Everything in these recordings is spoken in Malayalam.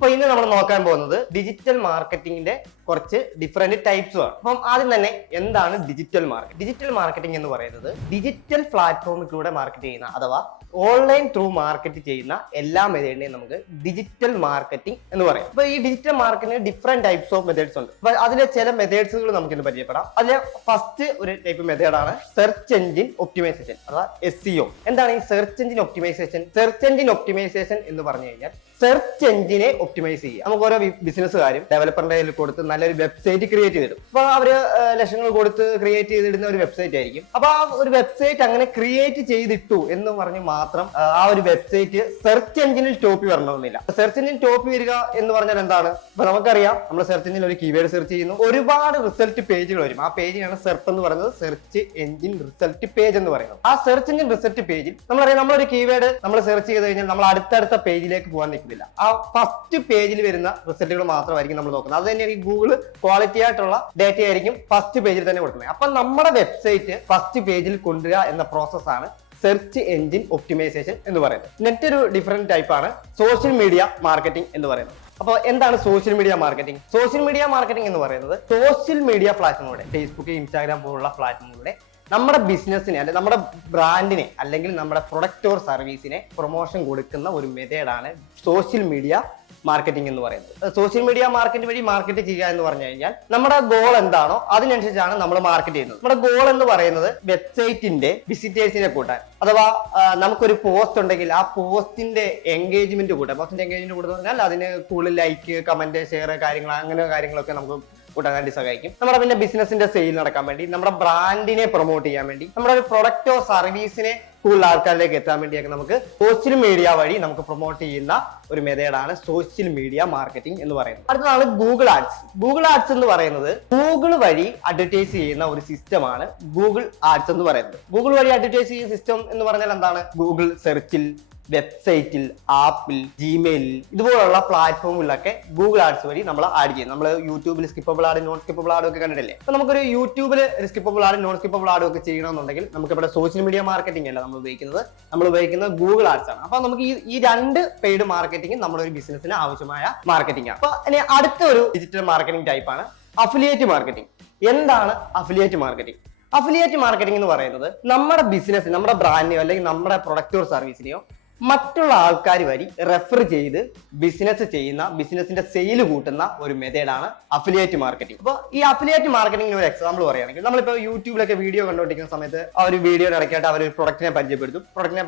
അപ്പോൾ ഇന്ന് നമ്മൾ നോക്കാൻ പോകുന്നത് ഡിജിറ്റൽ മാർക്കറ്റിംഗിന്റെ കുറച്ച് ഡിഫറെന്റ് ടൈപ്സ് ആണ്. അപ്പം ആദ്യം തന്നെ എന്താണ് ഡിജിറ്റൽ മാർക്കറ്റിംഗ്? ഡിജിറ്റൽ മാർക്കറ്റിംഗ് എന്ന് പറയുന്നത് ഡിജിറ്റൽ പ്ലാറ്റ്ഫോമിലൂടെ മാർക്കറ്റ് ചെയ്യുന്ന അഥവാ ഓൺലൈൻ ത്രൂ മാർക്കറ്റ് ചെയ്യുന്ന എല്ലാ മെത്തേഡിനെയും നമുക്ക് ഡിജിറ്റൽ മാർക്കറ്റിംഗ് എന്ന് പറയും. അപ്പൊ ഈ digital marketing different types of methods ഉണ്ട്. അപ്പൊ അതിലെ ചില മെത്തേഡ്സുകൾ നമുക്ക് ഇന്ന് പരിചയപ്പെടാം. അതിലെ ഫസ്റ്റ് ഒരു ടൈപ്പ് മെത്തേഡാണ് സെർച്ച് എഞ്ചിൻ ഒപ്റ്റിമൈസേഷൻ അഥവാ SEO. എന്താണ് ഈ search engine optimisation? Search engine optimisation എന്ന് പറഞ്ഞു കഴിഞ്ഞാൽ സെർച്ച് എഞ്ചിനെ ഒപ്റ്റിമൈസ് ചെയ്യുക. നമുക്ക് ഓരോ ബിസിനസ്സുകാരും ഡെവലപ്പറിന്റെ കയ്യിൽ കൊടുത്ത് നല്ലൊരു വെബ്സൈറ്റ് ക്രിയേറ്റ് ചെയ്തിടും. അപ്പൊ അവര് ലക്ഷങ്ങൾ കൊടുത്ത് ക്രിയേറ്റ് ചെയ്തിടുന്ന ഒരു വെബ്സൈറ്റ് ആയിരിക്കും. അപ്പൊ ആ ഒരു വെബ്സൈറ്റ് അങ്ങനെ ക്രിയേറ്റ് ചെയ്തിട്ടു എന്ന് പറഞ്ഞ് മാത്രം ആ ഒരു വെബ്സൈറ്റ് സെർച്ച് എഞ്ചിനിൽ ടോപ്പ് വരണമെന്നില്ല. സെർച്ച് എഞ്ചിൻ ടോപ്പ് വരിക എന്ന് പറഞ്ഞാൽ എന്താണ്? ഇപ്പൊ നമുക്കറിയാം, നമ്മൾ സെർച്ച് എഞ്ചിനിൽ ഒരു കീവേഡ് സെർച്ച് ചെയ്യുന്നു, ഒരുപാട് റിസൾട്ട് പേജുകൾ വരും. ആ പേജിനാണ് സെർപ്പ് എന്ന് പറയുന്നത്, സെർച്ച് എഞ്ചിൻ റിസൾട്ട് പേജ് എന്ന് പറയുന്നത്. ആ സെർച്ച് എഞ്ചിൻ റിസൾട്ട് പേജിൽ നമ്മളറിയാം, നമ്മളൊരു കീവേഡ് നമ്മൾ സെർച്ച് ചെയ്ത് കഴിഞ്ഞാൽ നമ്മൾ അടുത്തടുത്ത പേജിലേക്ക് പോകാൻ നിൽക്കുന്നില്ല. ആ ഫസ്റ്റ് പേജിൽ വരുന്ന റിസൾട്ടുകൾ മാത്രമായിരിക്കും നമ്മൾ നോക്കുന്നത്. അത് തന്നെ ഈ ഗൂഗിൾ ക്വാളിറ്റി ആയിട്ടുള്ള ഡേറ്റ ആയിരിക്കും ഫസ്റ്റ് പേജിൽ തന്നെ കൊടുക്കുന്നത്. അപ്പൊ നമ്മുടെ വെബ്സൈറ്റ് ഫസ്റ്റ് പേജിൽ കൊണ്ടുവരിക എന്ന പ്രോസസ്സാണ് സെർച്ച് എഞ്ചിൻ ഒപ്റ്റിമൈസേഷൻ എന്ന് പറയുന്നത്. മറ്റൊരു ഡിഫറെന്റ് ടൈപ്പാണ് സോഷ്യൽ മീഡിയ മാർക്കറ്റിംഗ് എന്ന് പറയുന്നത്. അപ്പോൾ എന്താണ് social media marketing? Social media marketing എന്ന് പറയുന്നത് സോഷ്യൽ മീഡിയ പ്ലാറ്റ്ഫോമിലൂടെ, ഫേസ്ബുക്ക്, ഇൻസ്റ്റാഗ്രാം പോലുള്ള പ്ലാറ്റ്ഫോമിലൂടെ നമ്മുടെ ബിസിനസ്സിനെ അല്ലെങ്കിൽ നമ്മുടെ ബ്രാൻഡിനെ അല്ലെങ്കിൽ നമ്മുടെ പ്രൊഡക്റ്റ് ഓർ സർവീസിനെ പ്രൊമോഷൻ കൊടുക്കുന്ന ഒരു മെത്തേഡാണ് സോഷ്യൽ മീഡിയ മാർക്കറ്റിംഗ് എന്ന് പറയുന്നത്. സോഷ്യൽ മീഡിയ മാർക്കറ്റ് വഴി മാർക്കറ്റ് ചെയ്യുക എന്ന് പറഞ്ഞു കഴിഞ്ഞാൽ നമ്മുടെ ഗോൾ എന്താണോ അതിനനുസരിച്ചാണ് നമ്മൾ മാർക്കറ്റ് ചെയ്യുന്നത്. നമ്മുടെ ഗോൾ എന്ന് പറയുന്നത് വെബ്സൈറ്റിന്റെ വിസിറ്റേഴ്സിനെ കൂട്ടാൻ, അഥവാ നമുക്കൊരു പോസ്റ്റ് ഉണ്ടെങ്കിൽ ആ പോസ്റ്റിന്റെ എൻഗേജ്മെന്റ് കൂട്ടാൻ. പോസ്റ്റിന്റെ എൻഗേജ്മെന്റ് കൂട്ടുന്ന പറഞ്ഞാൽ അതിന് കൂടുതൽ ലൈക്ക്, കമന്റ്, ഷെയർ കാര്യങ്ങൾ, അങ്ങനെ കാര്യങ്ങളൊക്കെ നമുക്ക് കൂട്ടാൻ വേണ്ടി സഹായിക്കും. നമ്മുടെ പിന്നെ ബിസിനസിന്റെ സെയിൽ നടക്കാൻ വേണ്ടി, നമ്മുടെ ബ്രാൻഡിനെ പ്രൊമോട്ട് ചെയ്യാൻ വേണ്ടി, നമ്മുടെ ഒരു പ്രൊഡക്റ്റോ സർവീസിനെ കൂടുതൽ ആൾക്കാരിലേക്ക് എത്താൻ വേണ്ടിയൊക്കെ നമുക്ക് സോഷ്യൽ മീഡിയ വഴി നമുക്ക് പ്രൊമോട്ട് ചെയ്യുന്ന ഒരു മെത്തേഡാണ് സോഷ്യൽ മീഡിയ മാർക്കറ്റിംഗ് എന്ന് പറയുന്നത്. അടുത്തതാണ് ഗൂഗിൾ ആഡ്സ്. ഗൂഗിൾ ആഡ്സ് എന്ന് പറയുന്നത് ഗൂഗിൾ വഴി അഡ്വർടൈസ് ചെയ്യുന്ന ഒരു സിസ്റ്റമാണ് ഗൂഗിൾ ആഡ്സ് എന്ന് പറയുന്നത്. ഗൂഗിൾ വഴി അഡ്വർടൈസ് ചെയ്യുന്ന സിസ്റ്റം എന്ന് പറഞ്ഞാൽ എന്താണ്? ഗൂഗിൾ സെർച്ചിൽ, വെബ്സൈറ്റിൽ, ആപ്പിൽ, ജിമെയിലിൽ ഇതുപോലുള്ള പ്ലാറ്റ്ഫോമുകളിലൊക്കെ ഗൂഗിൾ ആഡ്സ് വഴി നമ്മൾ ആഡ് ചെയ്യും. നമ്മൾ യൂട്യൂബിൽ സ്കിപ്പബിൾ ആഡ്, നോൺ സ്കിപ്പബിൾ ആഡും ഒക്കെ കണ്ടിട്ടില്ലേ? അപ്പൊ നമുക്കൊരു യൂട്യൂബിൽ സ്കിപ്പബിൾ ആഡ്, നോൺ സ്കിപ്പബിൾ ആഡും ഒക്കെ ചെയ്യണമെന്നുണ്ടെങ്കിൽ നമുക്ക് ഇവിടെ സോഷ്യൽ മീഡിയ മാർക്കറ്റിംഗ് അല്ല നമ്മൾ ഉപയോഗിക്കുന്നത് ഗൂഗിൾ ആഡ്സ് ആണ്. അപ്പൊ നമുക്ക് ഈ രണ്ട് പെയ്ഡ് മാർക്കറ്റിംഗ് നമ്മുടെ ഒരു ബിസിനസിന് ആവശ്യമായ മാർക്കറ്റിംഗ് ആണ്. അപ്പൊ ഇനി അടുത്ത ഒരു ഡിജിറ്റൽ മാർക്കറ്റിംഗ് ടൈപ്പാണ് അഫിലിയേറ്റ് മാർക്കറ്റിംഗ്. എന്താണ് അഫിലിയേറ്റ് മാർക്കറ്റിംഗ്? അഫിലിയേറ്റ് മാർക്കറ്റിംഗ് എന്ന് പറയുന്നത് നമ്മുടെ ബിസിനസ്, നമ്മുടെ ബ്രാൻഡിനെയോ അല്ലെങ്കിൽ നമ്മുടെ പ്രൊഡക്റ്റോ സർവീസിനെയോ മറ്റുള്ള ആൾക്കാർ വഴി റെഫർ ചെയ്ത് ബിസിനസ് ചെയ്യുന്ന, ബിസിനസിന്റെ സെയിൽ കൂട്ടുന്ന ഒരു മെത്തേഡാണ് അഫിലിയേറ്റ് മാർക്കറ്റിംഗ്. അപ്പോൾ ഈ അഫിലിയേറ്റ് മാർക്കറ്റിംഗിന് ഒരു എക്സാമ്പിൾ പറയുകയാണെങ്കിൽ, നമ്മളിപ്പോൾ യൂട്യൂബിലൊക്കെ വീഡിയോ കണ്ടുകൊണ്ടിരിക്കുന്ന സമയത്ത് ആ ഒരു വീഡിയോയുടെ ഇടയ്ക്കായിട്ട് അവർ ഒരു പ്രൊഡക്റ്റിനെ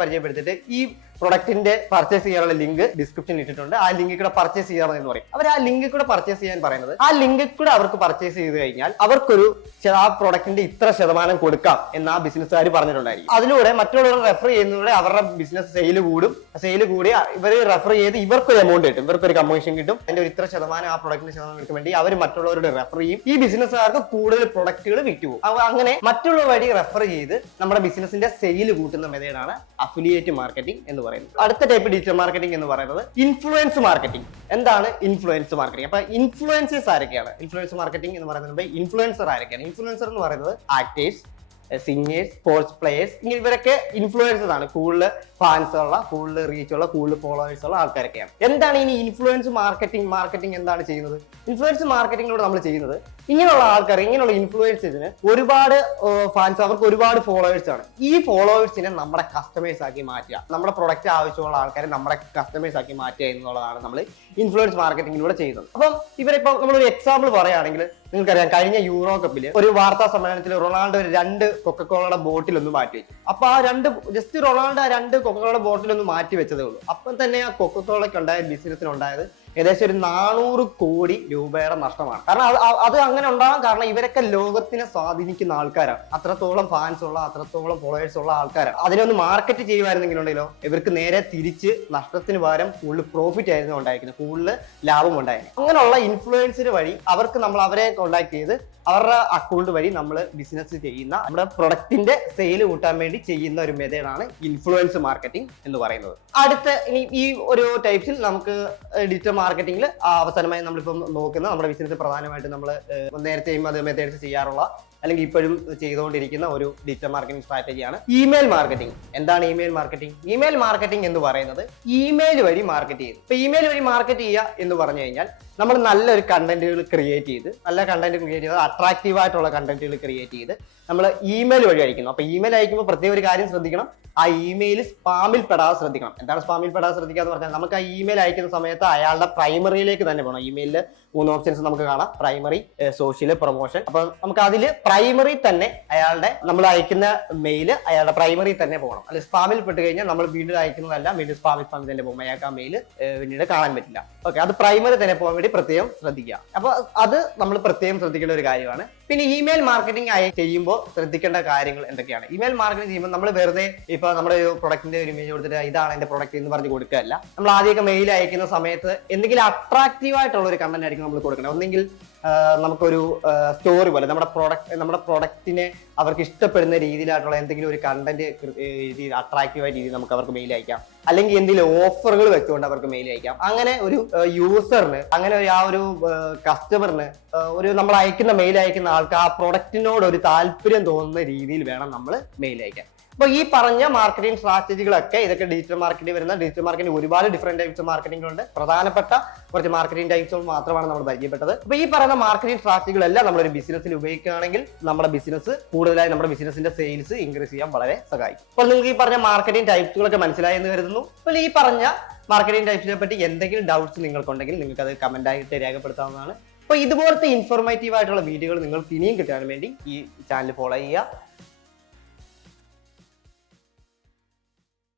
പരിചയപ്പെടുത്തിയിട്ട് ഈ പ്രൊഡക്റ്റിന്റെ പർച്ചേസ് ചെയ്യാനുള്ള ലിങ്ക് ഡിസ്ക്രിപ്ഷനിൽ ഇട്ടിട്ടുണ്ട്, ആ ലിങ്കിൽ കൂടെ പർച്ചേസ് ചെയ്യണം എന്ന് പറയും. അവർ ആ ലിങ്കിൽ കൂടെ പർച്ചേസ് ചെയ്യാൻ പറയുന്നത്, ആ ലിങ്കിൽ കൂടെ അവർക്ക് പർച്ചേസ് ചെയ്ത് കഴിഞ്ഞാൽ അവർക്കൊരു ആ പ്രൊഡക്റ്റിന്റെ ഇത്ര ശതമാനം കൊടുക്കാം എന്ന് ആ ബിസിനസ്സുകാർ പറഞ്ഞിട്ടുണ്ടായിരിക്കും. അതിലൂടെ മറ്റുള്ളവർ റെഫർ ചെയ്യുന്നതിലൂടെ അവരുടെ ബിസിനസ് സെയിൽ കൂടി ഇവർ റെഫർ ചെയ്ത് ഇവർക്കൊരു എമൗണ്ട് കിട്ടും, ഇവർക്കൊരു കമ്മീഷൻ കിട്ടും. അതിന്റെ ഒരു ഇത്ര ശതമാനം ആ പ്രൊഡക്റ്റിന്റെ ശതമാനം വേണ്ടി അവർ മറ്റുള്ളവരോട് റെഫർ ചെയ്യും. ഈ ബിസിനസ്സുകാർക്ക് കൂടുതൽ പ്രൊഡക്റ്റുകൾ വിറ്റുപോകും. അങ്ങനെ മറ്റുള്ള വഴി റെഫർ ചെയ്ത് നമ്മുടെ ബിസിനസിന്റെ സെയിൽ കൂട്ടുന്ന മെത്തേഡാണ് അഫിലിയേറ്റ് മാർക്കറ്റിംഗ് എന്ന് പറയുന്നത്. അടുത്ത ടൈപ്പ് ഡിജിറ്റൽ മാർക്കറ്റിംഗ് എന്ന് പറയുന്നത് ഇൻഫ്ലുവൻസ് മാർക്കറ്റിംഗ്. എന്താണ് ഇൻഫ്ലുവൻസ് മാർക്കറ്റിംഗ്? അപ്പൊ ഇൻഫ്ലുവൻസേഴ്സ് ആരൊക്കെയാണ്? ഇൻഫ്ലുവൻസ് മാർക്കറ്റിംഗ് എന്ന് പറയുന്നത് ഇൻഫ്ലുവൻസർ ആരൊക്കെയാണ്? ഇൻഫ്ലുവൻസർ എന്ന് പറയുന്നത് ആക്ടേഴ്സ്, സിംഗേഴ്സ്, സ്പോർട്സ് പ്ലേയേഴ്സ്, ഇവരൊക്കെ ഇൻഫ്ലുവൻസേഴ്സ് ആണ്. കൂടുതൽ ഫാൻസ് ഉള്ള, കൂടുതൽ റീച്ച് ഉള്ള, കൂടുതൽ ഫോളോവേഴ്സ് ഉള്ള ആൾക്കാരൊക്കെയാണ്. എന്താണ് ഇനി ഇൻഫ്ലുവൻസ് മാർക്കറ്റിംഗ് എന്താണ് ചെയ്യുന്നത്? ഇൻഫ്ലുവൻസ് മാർക്കറ്റിംഗിലൂടെ നമ്മൾ ചെയ്യുന്നത്, ഇങ്ങനെയുള്ള ആൾക്കാർ, ഇങ്ങനെയുള്ള ഇൻഫ്ലുവൻസേഴ്സിന് ഒരുപാട് ഫാൻസ്, അവർക്ക് ഒരുപാട് ഫോളോവേഴ്സ് ആണ്. ഈ ഫോളോവേഴ്സിനെ നമ്മുടെ കസ്റ്റമേഴ്സ് ആക്കി മാറ്റുക, നമ്മുടെ പ്രൊഡക്റ്റ് ആവശ്യമുള്ള ആൾക്കാരെ നമ്മുടെ കസ്റ്റമേഴ്സ് ആക്കി മാറ്റുക എന്നുള്ളതാണ് നമ്മൾ ഇൻഫ്ലുവൻസ് മാർക്കറ്റിംഗിലൂടെ ചെയ്യുന്നത്. അപ്പം ഇവരിപ്പം നമ്മളൊരു എക്സാമ്പിൾ പറയുകയാണെങ്കിൽ, നിങ്ങൾക്കറിയാം, കഴിഞ്ഞ യൂറോ കപ്പിൽ ഒരു വാർത്താ സമ്മേളനത്തിൽ റൊണാൾഡോ 2 കൊക്കക്കോളയുടെ ബോട്ടിൽ ഒന്ന് മാറ്റി വെച്ചു. അപ്പൊ ആ റൊണാൾഡോ 2 കൊക്കക്കോളയുടെ ബോട്ടിൽ ഒന്ന് മാറ്റി വെച്ചതേ ഉള്ളൂ. അപ്പം തന്നെ ആ കൊക്കക്കോളയ്ക്ക് ഉണ്ടായ ബിസിനസ്സിനുണ്ടായത് ഏകദേശം ഒരു 400 കോടി രൂപയുടെ നഷ്ടമാണ്. കാരണം അത് അങ്ങനെ ഉണ്ടാകാൻ കാരണം ഇവരൊക്കെ ലോകത്തിനെ സ്വാധീനിക്കുന്ന ആൾക്കാരാണ്. അത്രത്തോളം ഫാൻസ് ഉള്ള, അത്രത്തോളം ഫോളോവേഴ്സ് ഉള്ള ആൾക്കാരാണ്. അതിനൊന്ന് മാർക്കറ്റ് ചെയ്യുമായിരുന്നെങ്കിലുണ്ടല്ലോ ഇവർക്ക് നേരെ തിരിച്ച് നഷ്ടത്തിന് പകരം കൂടുതൽ പ്രോഫിറ്റ് ആയിരുന്നു ഉണ്ടായിരിക്കുന്നത്, കൂടുതൽ ലാഭം ഉണ്ടായിരുന്നു. അങ്ങനെയുള്ള ഇൻഫ്ലുവൻസിന് വഴി അവരെ കോൺടാക്ട് ചെയ്ത് അവരുടെ അക്കൗണ്ട് വഴി നമ്മൾ ബിസിനസ് ചെയ്യുന്ന, നമ്മുടെ പ്രൊഡക്റ്റിന്റെ സെയിൽ കൂട്ടാൻ വേണ്ടി ചെയ്യുന്ന ഒരു മെത്തേഡാണ് ഇൻഫ്ലുവൻസ് മാർക്കറ്റിംഗ് എന്ന് പറയുന്നത്. അടുത്ത ഇനി ഈ ഒരു ടൈപ്സിൽ നമുക്ക് ഡിജിറ്റൽ മാർക്കറ്റിംഗിൽ അവസാനമായി നമ്മളിപ്പം നോക്കുന്ന നമ്മുടെ ബിസിനസ് പ്രധാനമായിട്ട് നമ്മൾ നേരത്തെയും അത് മെത്തേഡ്സ് ചെയ്യാറുള്ള അല്ലെങ്കിൽ ഇപ്പോഴും ചെയ്തുകൊണ്ടിരിക്കുന്ന ഒരു ഡിജിറ്റൽ മാർക്കറ്റിംഗ് സ്ട്രാറ്റജിയാണ് ഇമെയിൽ മാർക്കറ്റിംഗ്. എന്താണ് ഇമെയിൽ മാർക്കറ്റിംഗ്? ഇമെയിൽ മാർക്കറ്റിംഗ് എന്ന് പറയുന്നത് ഇമെയിൽ വഴി മാർക്കറ്റ് ചെയ്യുന്നു. ഇപ്പൊ ഇമെയിൽ വഴി മാർക്കറ്റ് ചെയ്യുക എന്ന് പറഞ്ഞു കഴിഞ്ഞാൽ നമ്മൾ നല്ലൊരു കണ്ടന്റുകൾ ക്രിയേറ്റ് ചെയ്ത്, നല്ല കണ്ടന്റ് ക്രിയേറ്റ് ചെയ്ത്, അട്രാക്റ്റീവ് ആയിട്ടുള്ള കണ്ടന്റുകൾ ക്രിയേറ്റ് ചെയ്ത് നമ്മൾ ഇമെയിൽ വഴി അയക്കുന്നു. അപ്പൊ ഇമെയിൽ അയക്കുമ്പോൾ പ്രത്യേക ഒരു കാര്യം ശ്രദ്ധിക്കണം, ആ ഇമെയിൽ സ്പാമിൽ പെടാതെ ശ്രദ്ധിക്കണം. എന്താണ് സ്പാമിൽ പെടാതെ ശ്രദ്ധിക്കുക എന്ന് പറഞ്ഞാൽ, നമുക്ക് ആ ഇമെയിൽ അയക്കുന്ന സമയത്ത് അയാളുടെ പ്രൈമറിയിലേക്ക് തന്നെ പോകണം. ഇമെയിലിൽ 3 ഓപ്ഷൻസ് നമുക്ക് കാണാം: പ്രൈമറി, സോഷ്യൽ, പ്രൊമോഷൻ. അപ്പൊ നമുക്ക് അതിൽ പ്രൈമറി തന്നെ നമ്മൾ അയക്കുന്ന മെയിൽ അയാളുടെ പ്രൈമറി തന്നെ പോകണം. അല്ലെങ്കിൽ സ്പാമിൽ പെട്ട് കഴിഞ്ഞാൽ നമ്മൾ വീണ്ടും അയക്കുന്നതല്ല, വീണ്ടും സ്പാമിൽ തന്നെ പോകും, അയാൾക്ക് ആ മെയിൽ പിന്നീട് കാണാൻ പറ്റില്ല. ഓക്കെ, അത് പ്രൈമറി തന്നെ പോകാൻ വേണ്ടി പ്രത്യേകം ശ്രദ്ധിക്കുക. അപ്പൊ അത് നമ്മൾ പ്രത്യേകം ശ്രദ്ധിക്കേണ്ട ഒരു കാര്യമാണ്. പിന്നെ ഇമെയിൽ മാർക്കറ്റിംഗ് ചെയ്യുമ്പോൾ ശ്രദ്ധിക്കേണ്ട കാര്യങ്ങൾ എന്തൊക്കെയാണ്? ഇമെയിൽ മാർക്കറ്റിംഗ് ചെയ്യുമ്പോൾ നമ്മൾ വെറുതെ ഇപ്പൊ നമ്മുടെ ഒരു പ്രൊഡക്റ്റിന്റെ ഒരു ഇമേജ് കൊടുത്തിട്ട് ഇതാണ് എന്റെ പ്രൊഡക്റ്റ് എന്ന് പറഞ്ഞ് കൊടുക്കുകയല്ല. നമ്മൾ ആദ്യമൊക്കെ മെയിൽ അയക്കുന്ന സമയത്ത് എന്തെങ്കിലും അട്രാക്റ്റീവ് ആയിട്ടുള്ള ഒരു കണ്ടന്റ് ആയിരിക്കും നമ്മൾ കൊടുക്കണം. ഒന്നെങ്കിൽ നമുക്കൊരു സ്റ്റോറി പോലെ നമ്മുടെ പ്രൊഡക്റ്റിനെ അവർക്ക് ഇഷ്ടപ്പെടുന്ന രീതിയിലായിട്ടുള്ള എന്തെങ്കിലും ഒരു കണ്ടന്റ് അട്രാക്റ്റീവ് ആയ രീതിയിൽ നമുക്ക് അവർക്ക് മെയിൽ അയക്കാം. അല്ലെങ്കിൽ എന്തെങ്കിലും ഓഫറുകൾ വെച്ചുകൊണ്ട് അവർക്ക് മെയിൽ അയക്കാം. അങ്ങനെ ഒരു യൂസറിന്, അങ്ങനെ ആ ഒരു കസ്റ്റമറിന് നമ്മൾ മെയിൽ അയക്കുന്ന ആൾക്ക് ആ പ്രൊഡക്റ്റിനോട് ഒരു താല്പര്യം തോന്നുന്ന രീതിയിൽ വേണം നമ്മൾ മെയിൽ അയക്കാൻ. അപ്പൊ ഈ പറഞ്ഞ മാർക്കറ്റിംഗ് സ്ട്രാറ്റജികളൊക്കെ ഇതൊക്കെ ഡിജിറ്റൽ മാർക്കറ്റിംഗ് വരുന്ന, ഡിജിറ്റൽ മാർക്കറ്റിംഗ് ഒരുപാട് ഡിഫറെന്റ് ടൈപ്സ് മാർക്കറ്റിംഗുണ്ട്. പ്രധാനപ്പെട്ട കുറച്ച് മാർക്കറ്റിംഗ് ടൈപ്സുകൾ മാത്രമാണ് നമ്മൾ പരിചയപ്പെട്ടത്. അപ്പൊ ഈ പറയുന്ന മാർക്കറ്റിംഗ് സ്ട്രാറ്റജികളെല്ലാം നമ്മളൊരു ബിസിനസ്സിൽ ഉപയോഗിക്കുകയാണെങ്കിൽ നമ്മുടെ ബിസിനസ് കൂടുതലായി, നമ്മുടെ ബിസിനസിന്റെ സെയിൽസ് ഇൻക്രീസ് ചെയ്യാൻ വളരെ സഹായിക്കും. അപ്പോൾ നിങ്ങൾക്ക് ഈ പറഞ്ഞ മാർക്കറ്റിംഗ് ടൈപ്സുകളൊക്കെ മനസ്സിലായി എന്ന് കരുതുന്നു. അപ്പോൾ ഈ പറഞ്ഞ മാർക്കറ്റിംഗ് ടൈപ്സിനെ പറ്റി എന്തെങ്കിലും ഡൗട്ട്സ് നിങ്ങൾക്കുണ്ടെങ്കിൽ നിങ്ങൾക്ക് അത് കമന്റ് ആയിട്ട് രേഖപ്പെടുത്താവുന്നതാണ്. അപ്പോൾ ഇതുപോലത്തെ ഇൻഫോർമേറ്റീവ് ആയിട്ടുള്ള വീഡിയോകൾ നിങ്ങൾക്ക് ഇനിയും കിട്ടാൻ വേണ്ടി ഈ ചാനൽ ഫോളോ ചെയ്യുക.